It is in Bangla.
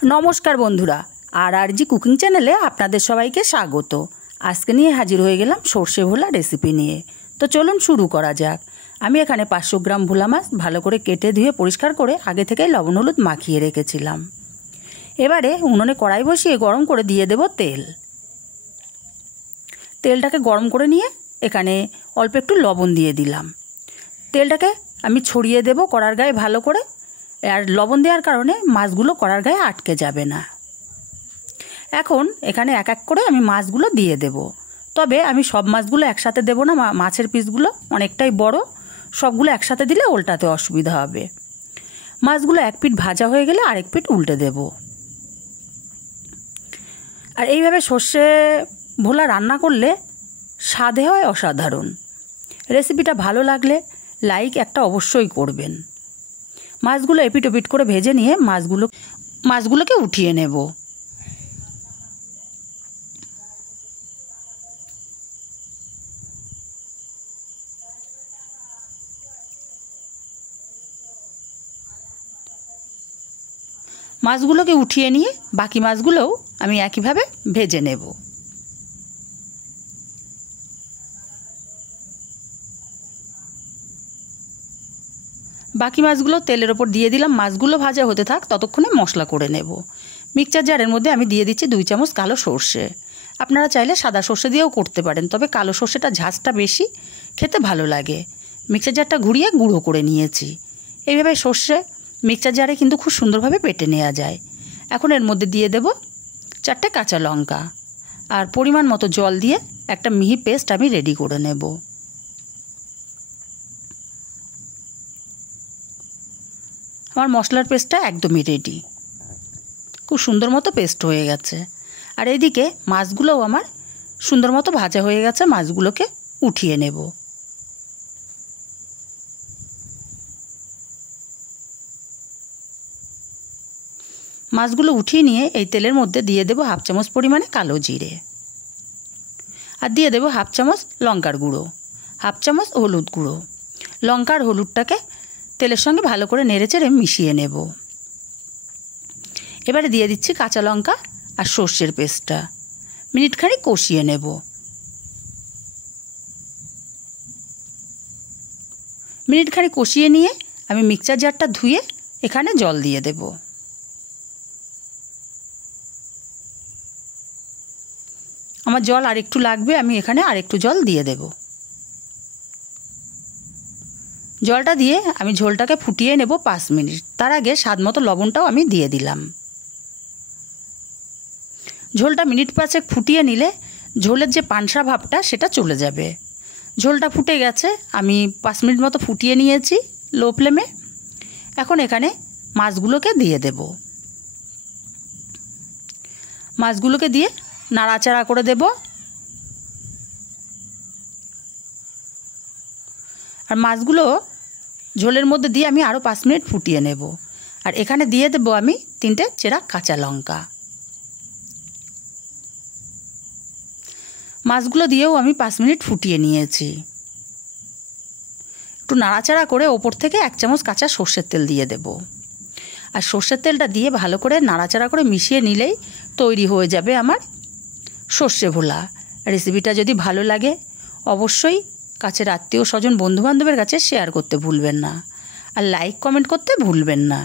नमस्कार बंधुरा आरआरजी कुकिंग चैनेले आपनादेर सबाइके स्वागत। आजके निये हाजिर हये गेलाम सर्षे भोला रेसिपि निये। तो चलुन शुरू करा जाक। आमी एखाने 500 ग्राम भोला माछ भालो करे केटे धुए परिष्कार करे आगे थेके लवण हलुद माखिए रेखेछिलाम। एबारे उनुने कड़ाई बसिए गरम करे दिए देब तेल। तेलटाके गरम करे निये एखाने अल्प एकटु लवण दिए दिलाम। तेलटाके आमी छड़िए देब कड़ार गाये भालो करे। और लवण देওয়ার কারণে মাছগুলো কড়ার গায়ে আটকে যাবে না। এখন এখানে এক এক করে আমি মাছগুলো দিয়ে দেব। তবে আমি সব মাছগুলো একসাথে দেব না, মাছের পিসগুলো অনেকটাই বড়, সবগুলো একসাথে দিলে উল্টাতে অসুবিধা হবে। মাছগুলো এক পিঠ ভাজা হয়ে গেলে আরেক পিঠ উল্টে দেব। আর এইভাবে সর্ষে ভোলা রান্না করলে স্বাদে হয় অসাধারণ। রেসিপিটা ভালো লাগলে লাইক একটা অবশ্যই করবেন। মাছগুলো এপিট ওপিট করে ভেজে নিয়ে মাছগুলোকে উঠিয়ে নেব। মাছগুলোকে উঠিয়ে নিয়ে বাকি মাছগুলোও আমি একইভাবে ভেজে নেব। बाकी माछगुलो तेलेर ओपर दिए दिलाम। माछगुलो भाजा होते थाक ततक्षणे मशला करे नेब। मिक्सचार जारेर मध्य आमी दिए दिচ্ছি 2 चामच कालो सर्षे। आपनारा चाइले सादा सर्षे दिएও करते पारेन, तबे कालो सर्षेटा झाँचटा बेशी खेते भालो लागे। मिक्सचार जारटा घुरिए गुঁড়ো करे निয়েছি। এইভাবে सर्षे मिक्सचार जारे किन्तु खूब सुंदरभावे बेटे नेওয়া যায়। এখন এর মধ্যে দিয়ে দেব 4টে কাঁচা লঙ্কা আর পরিমাণ মতো জল দিয়ে একটা মিহি পেস্ট আমি রেডি করে নেব। আমার মশলার পেস্টটা একদমই রেডি, খুব সুন্দর মতো পেস্ট হয়ে গেছে। আর এইদিকে মাছগুলোও আমার সুন্দর মতো ভাজা হয়ে গেছে। মাছগুলোকে উঠিয়ে নেব। মাছগুলো উঠিয়ে নিয়ে এই তেলের মধ্যে দিয়ে দেব 1/2 চামচ পরিমাণে কালো জিরে আর দিয়ে দেব 1/2 চামচ লঙ্কার গুঁড়ো, 1/2 চামচ হলুদ গুঁড়ো। লঙ্কার হলুদটাকে তেলের সঙ্গে ভালো করে নেড়েচেড়ে মিশিয়ে নেব। এবারে দিয়ে দিচ্ছি কাঁচা লঙ্কা আর সর্ষের পেস্টটা, মিনিট খানিক কষিয়ে নেব। মিনিট খানিক কষিয়ে নিয়ে আমি মিক্সচার জারটা ধুয়ে এখানে জল দিয়ে দেব। আমার জল আরেকটু লাগবে, আমি এখানে আরেকটু জল দিয়ে দেব। জলটা দিয়ে আমি ঝোলটাকে ফুটিয়ে নেব 5 মিনিট। তার আগে স্বাদমতো লবণটাও আমি দিয়ে দিলাম। ঝোলটা মিনিট 5 ফুটিয়ে নিলে ঝোলের যে পানসা ভাবটা সেটা চলে যাবে। ঝোলটা ফুটে গেছে, আমি 5 মিনিট মতো ফুটিয়ে নিয়েছি লো ফ্লেমে। এখন এখানে মাছগুলোকে দিয়ে দেব। মাছগুলোকে দিয়ে নাড়াচাড়া করে দেব। আর মাছগুলো ঝোলের মধ্যে দিয়ে আমি আরও 5 মিনিট ফুটিয়ে নেব। আর এখানে দিয়ে দেব আমি 3টে চেরা কাঁচা লঙ্কা। মাছগুলো দিয়েও আমি 5 মিনিট ফুটিয়ে নিয়েছি। একটু নাড়াচাড়া করে ওপর থেকে 1 চামচ কাঁচা সর্ষের তেল দিয়ে দেব। আর সর্ষের তেলটা দিয়ে ভালো করে নাড়াচাড়া করে মিশিয়ে নিলেই তৈরি হয়ে যাবে আমার সর্ষে ভোলা। রেসিপিটা যদি ভালো লাগে অবশ্যই কাছের আত্মীয় স্বজন বন্ধুবান্ধবের কাছে শেয়ার করতে ভুলবেন না, আর লাইক কমেন্ট করতে ভুলবেন না।